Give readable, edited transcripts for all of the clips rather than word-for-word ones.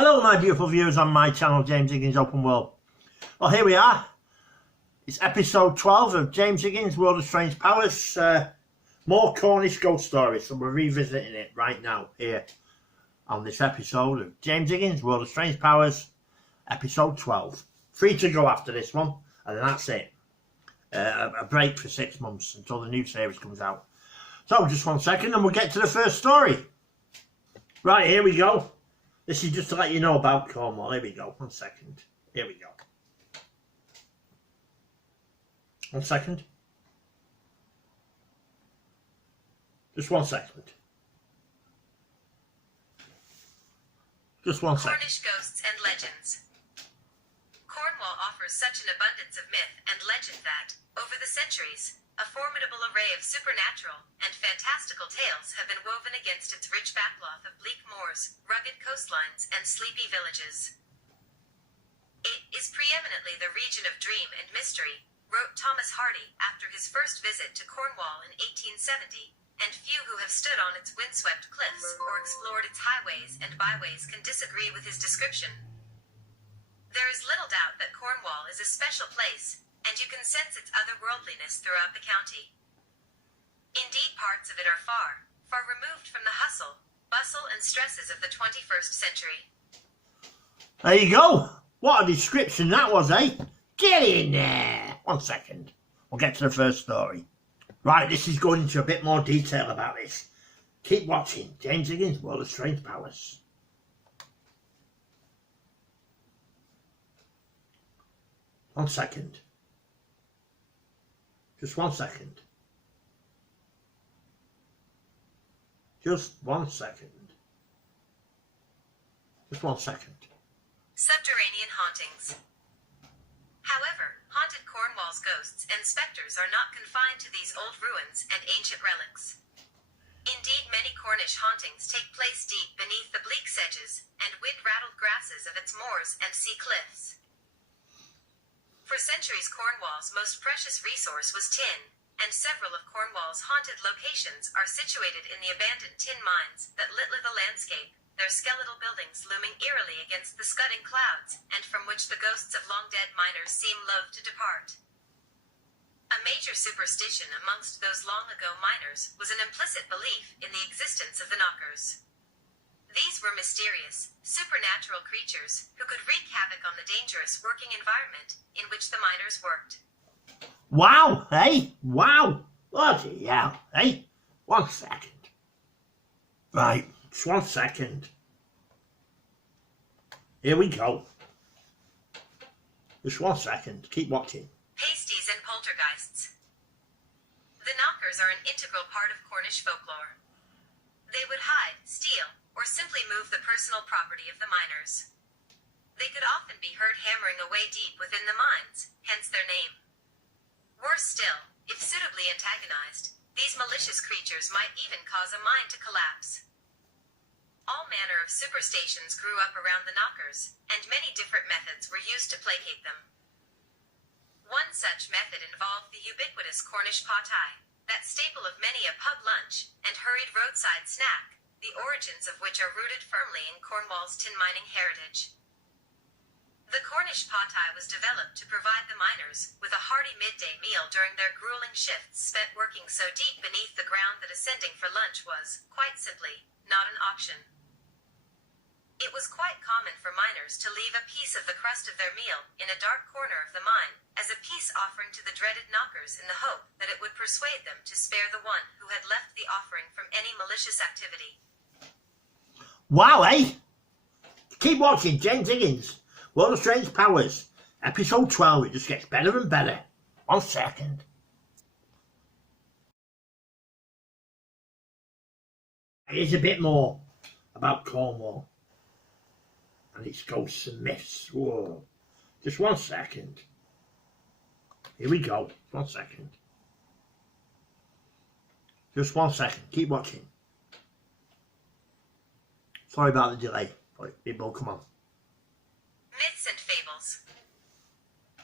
Hello my beautiful viewers on my channel, James Higgins Open World. Well, here we are. It's episode 12 of James Higgins World of Strange Powers. More Cornish ghost stories, so we're revisiting it right now here on this episode of James Higgins World of Strange Powers, episode 12. 3 to go after this one, and then that's it. A break for 6 months until the new series comes out. So just 1 second and we'll get to the first story. Right, here we go. This is just to let you know about Cornwall. Here we go. 1 second. Here we go. 1 second. Just 1 second. Just 1 second. Cornish ghosts and legends. Cornwall offers such an abundance of myth and legend that, over the centuries, a formidable array of supernatural and fantastical tales have been woven against its rich backcloth of bleak moors, rugged coastlines, and sleepy villages. It is preeminently the region of dream and mystery, wrote Thomas Hardy after his first visit to Cornwall in 1870, and few who have stood on its windswept cliffs or explored its highways and byways can disagree with his description. There is little doubt that Cornwall is a special place, and you can sense its otherworldliness throughout the county. Indeed, parts of it are far, far removed from the hustle, bustle, and stresses of the 21st century. There you go. What a description that was, eh? Get in there. 1 second. We'll get to the first story. Right, this is going into a bit more detail about this. Keep watching James Higgins World of Strange Powers. 1 second. Just 1 second. Just 1 second. Just 1 second. Subterranean hauntings. However, haunted Cornwall's ghosts and spectres are not confined to these old ruins and ancient relics. Indeed, many Cornish hauntings take place deep beneath the bleak sedges and wind-rattled grasses of its moors and sea cliffs. For centuries, Cornwall's most precious resource was tin, and several of Cornwall's haunted locations are situated in the abandoned tin mines that lit the landscape, their skeletal buildings looming eerily against the scudding clouds, and from which the ghosts of long-dead miners seem loath to depart. A major superstition amongst those long-ago miners was an implicit belief in the existence of the knockers. These were mysterious, supernatural creatures who could wreak havoc on the dangerous working environment in which the miners worked. Wow, hey? Wow. Bloody hell, hey? 1 second. Right, just 1 second. Here we go. Just 1 second. Keep watching. Pasties and poltergeists. The knockers are an integral part of Cornish folklore. They would hide, steal, or simply move the personal property of the miners. They could often be heard hammering away deep within the mines, hence their name. Worse still, if suitably antagonized, these malicious creatures might even cause a mine to collapse. All manner of superstitions grew up around the knockers, and many different methods were used to placate them. One such method involved the ubiquitous Cornish pottie, that staple of many a pub lunch and hurried roadside snack, the origins of which are rooted firmly in Cornwall's tin mining heritage. The Cornish pottie was developed to provide the miners with a hearty midday meal during their grueling shifts spent working so deep beneath the ground that ascending for lunch was, quite simply, not an option. It was quite common for miners to leave a piece of the crust of their meal in a dark corner of the mine, as a peace offering to the dreaded knockers in the hope that it would persuade them to spare the one who had left the offering from any malicious activity. Wow, eh? Keep watching James Higgins World of Strange Powers, episode 12. It just gets better and better. 1 second. Here's a bit more about Cornwall and its ghosts and myths. Whoa. Just 1 second. Here we go. 1 second. Just 1 second. Keep watching. Sorry about the delay. People, come on. Myths and fables.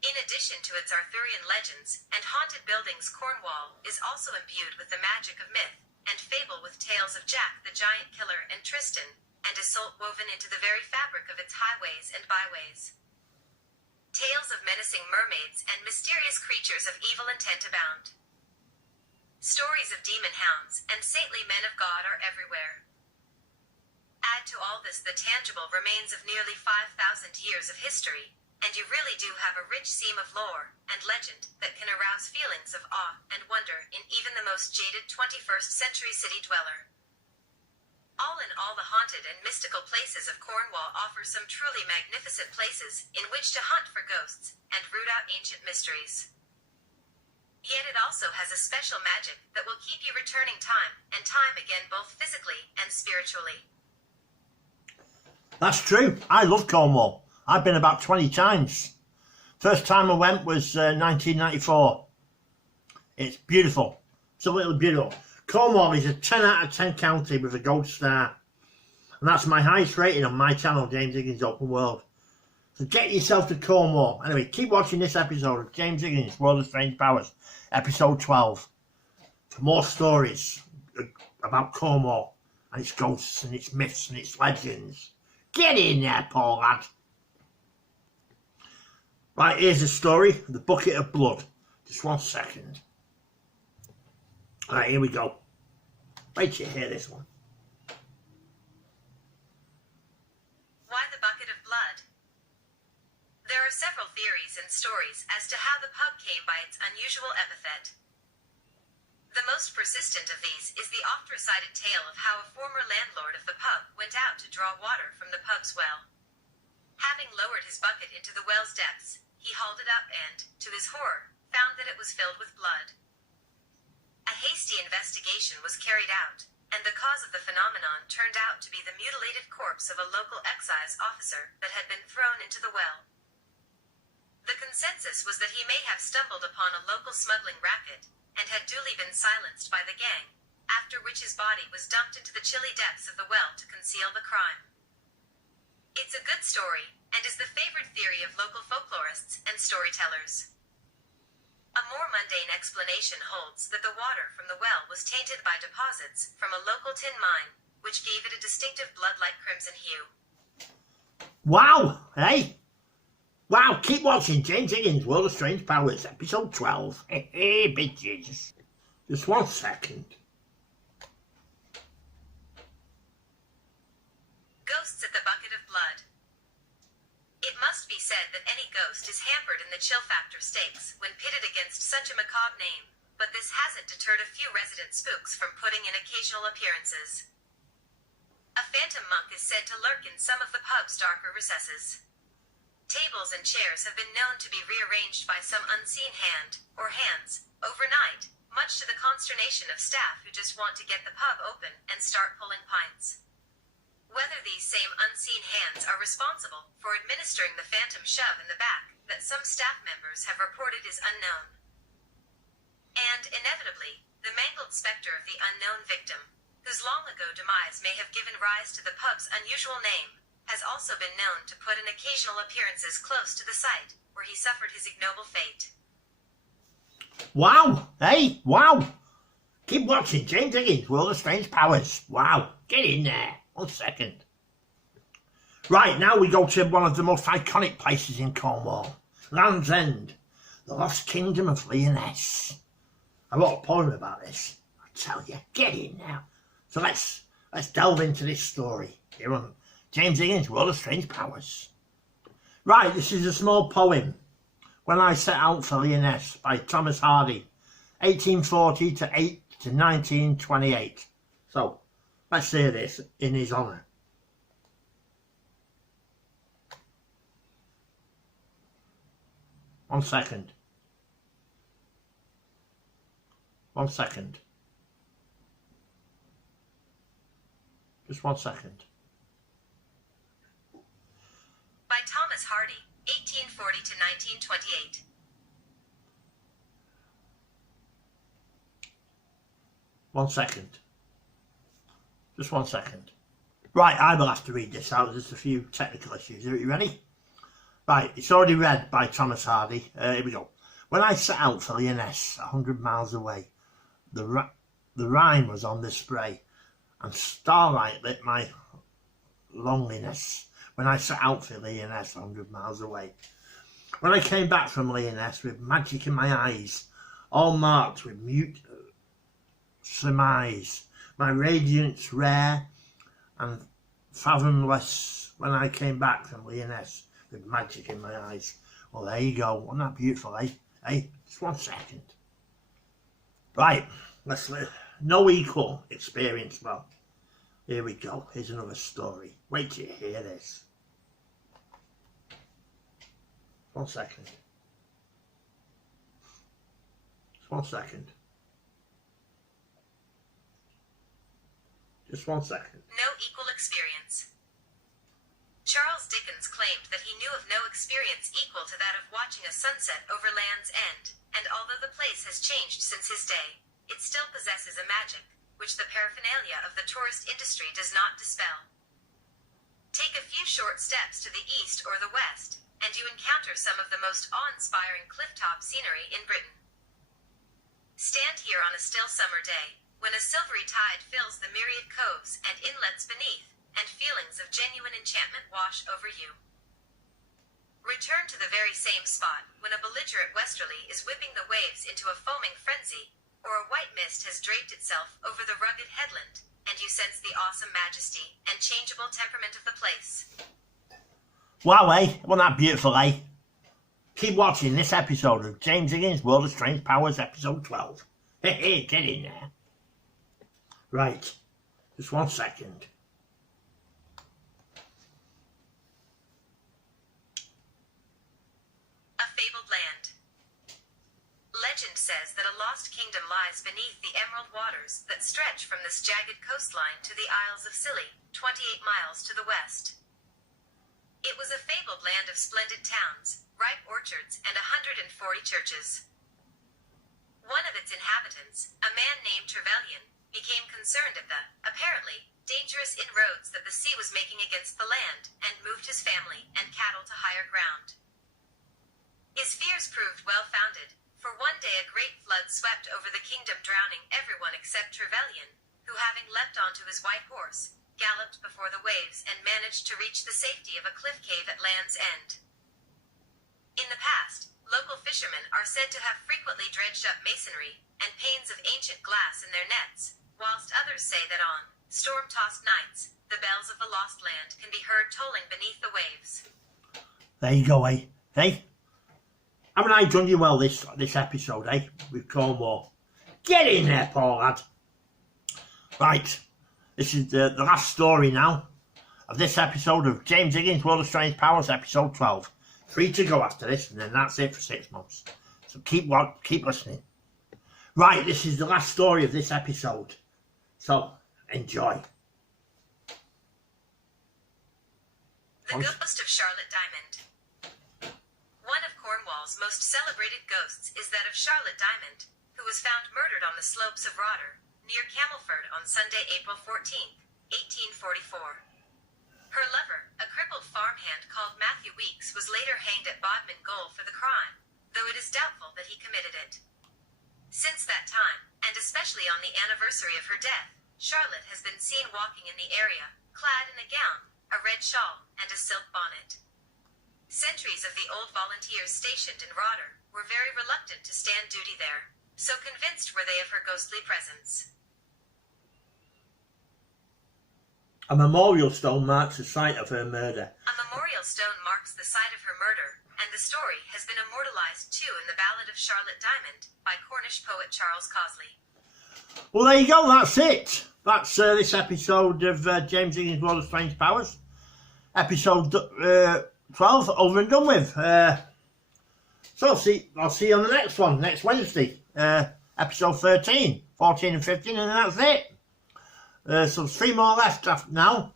In addition to its Arthurian legends and haunted buildings, Cornwall is also imbued with the magic of myth and fable with tales of Jack the Giant Killer and Tristan, and assault woven into the very fabric of its highways and byways. Tales of menacing mermaids and mysterious creatures of evil intent abound. Stories of demon hounds and saintly men of God are everywhere. Add to all this the tangible remains of nearly 5,000 years of history, and you really do have a rich seam of lore and legend that can arouse feelings of awe and wonder in even the most jaded 21st century city dweller. All in all, the haunted and mystical places of Cornwall offer some truly magnificent places in which to hunt for ghosts and root out ancient mysteries. Yet it also has a special magic that will keep you returning time and time again, both physically and spiritually. That's true. I love Cornwall. I've been about 20 times. First time I went was 1994. It's beautiful. It's a little beautiful. Cornwall is a 10 out of 10 county with a gold star. And that's my highest rating on my channel, James Higgins Open World. So get yourself to Cornwall. Anyway, keep watching this episode of James Higgins World of Strange Powers, episode 12. For more stories about Cornwall and its ghosts and its myths and its legends. Get in there, poor lad. Right, here's the story of the bucket of blood. Just 1 second. Right, here we go. Wait till you hear this one. Why the bucket of blood? There are several theories and stories as to how the pub came by its unusual epithet. The most persistent of these is the oft-recited tale of how a former landlord of the pub went out to draw water from the pub's well. Having lowered his bucket into the well's depths, he hauled it up and, to his horror, found that it was filled with blood. A hasty investigation was carried out, and the cause of the phenomenon turned out to be the mutilated corpse of a local excise officer that had been thrown into the well. The consensus was that he may have stumbled upon a local smuggling racket, and had duly been silenced by the gang, after which his body was dumped into the chilly depths of the well to conceal the crime. It's a good story, and is the favorite theory of local folklorists and storytellers. A more mundane explanation holds that the water from the well was tainted by deposits from a local tin mine, which gave it a distinctive blood-like crimson hue. Wow, hey? Wow, keep watching James Higgins World of Strange Powers, episode 12. Hey, bitches. Just 1 second. Ghosts at the bucket of blood. It must be said that any ghost is hampered in the chill factor stakes when pitted against such a macabre name, but this hasn't deterred a few resident spooks from putting in occasional appearances. A phantom monk is said to lurk in some of the pub's darker recesses. Tables and chairs have been known to be rearranged by some unseen hand, or hands, overnight, much to the consternation of staff who just want to get the pub open and start pulling pints. Whether these same unseen hands are responsible for administering the phantom shove in the back that some staff members have reported is unknown. And, inevitably, the mangled specter of the unknown victim, whose long-ago demise may have given rise to the pub's unusual name, has also been known to put in occasional appearances close to the site where he suffered his ignoble fate. Wow, hey, wow. Keep watching James Higgins World of Strange Powers. Wow, get in there. 1 second. Right, now we go to one of the most iconic places in Cornwall. Land's End, the lost kingdom of Lyonesse. I wrote a poem about this. I tell you, get in now. So let's delve into this story here on James Higgins World of Strange Powers. Right, this is a small poem. When I Set Out for Lyonesse by Thomas Hardy, 1840 to 1928. So, let's hear this in his honour. One second. Just 1 second. By Thomas Hardy, 1840 to 1928. One second. Just 1 second. Right, I will have to read this out. There's a few technical issues. Are you ready? Right, it's already read by Thomas Hardy. Here we go. When I set out for Lyonesse, 100 miles away, the Rhine was on display, and starlight lit my loneliness when I set out for Leoness 100 miles away. When I came back from Leoness with magic in my eyes, all marked with mute surmise, my radiance rare and fathomless, when I came back from Leoness with magic in my eyes. Well, there you go. Wasn't that beautiful, eh? Hey, just 1 second. Right, let's no equal experience. Well, here we go. Here's another story. Wait till you hear this. 1 second. Just 1 second. Just 1 second. No equal experience. Charles Dickens claimed that he knew of no experience equal to that of watching a sunset over Land's End, and although the place has changed since his day, it still possesses a magic, which the paraphernalia of the tourist industry does not dispel. Take a few short steps to the east or the west, and you encounter some of the most awe-inspiring clifftop scenery in Britain. Stand here on a still summer day, when a silvery tide fills the myriad coves and inlets beneath, and feelings of genuine enchantment wash over you. Return to the very same spot when a belligerent westerly is whipping the waves into a foaming frenzy, or a white mist has draped itself over the rugged headland, and you sense the awesome majesty and changeable temperament of the place. Wow, eh? Wasn't that beautiful, eh? Keep watching this episode of James Higgins' World of Strange Powers, episode 12. Hey, get in there. Right, just 1 second. Legend says that a lost kingdom lies beneath the emerald waters that stretch from this jagged coastline to the Isles of Scilly, 28 miles to the west. It was a fabled land of splendid towns, ripe orchards, and 140 churches. One of its inhabitants, a man named Trevelyan, became concerned at the, apparently, dangerous inroads that the sea was making against the land, and moved his family and cattle to higher ground. His fears proved well-founded, for one day a great flood swept over the kingdom, drowning everyone except Trevelyan, who, having leapt onto his white horse, galloped before the waves and managed to reach the safety of a cliff cave at Land's End. In the past, local fishermen are said to have frequently dredged up masonry and panes of ancient glass in their nets, whilst others say that on storm-tossed nights, the bells of the lost land can be heard tolling beneath the waves. There you go, eh? Hey? Haven't I done you well this episode, eh? With Cornwall. Get in there, poor lad. Right. This is the last story now of this episode of James Higgins' World of Strange Powers, episode 12. 3 to go after this, and then that's it for 6 months. So keep listening. Right, this is the last story of this episode. So, enjoy. The Ghost of Charlotte Diamond. One of Cornwall's most celebrated ghosts is that of Charlotte Diamond, who was found murdered on the slopes of Rotter, near Camelford on Sunday, April 14th, 1844. Her lover, a crippled farmhand called Matthew Weeks, was later hanged at Bodmin Gaol for the crime, though it is doubtful that he committed it. Since that time, and especially on the anniversary of her death, Charlotte has been seen walking in the area, clad in a gown, a red shawl, and a silk bonnet. Sentries of the old volunteers stationed in Rotter were very reluctant to stand duty there, so convinced were they of her ghostly presence. A memorial stone marks the site of her murder. A memorial stone marks the site of her murder, and the story has been immortalized too in the Ballad of Charlotte Diamond by Cornish poet Charles Cosley. Well, there you go, that's it. That's this episode of James Higgins' World of Strange Powers. Episode 12, over and done with. So I'll see you on the next one, next Wednesday. Episode 13, 14 and 15, and that's it. So there's 3 more left now.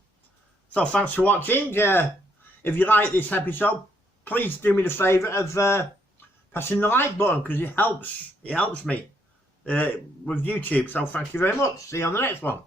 So thanks for watching. If you like this episode, please do me the favour of pressing the like button, because it helps me with YouTube. So thank you very much. See you on the next one.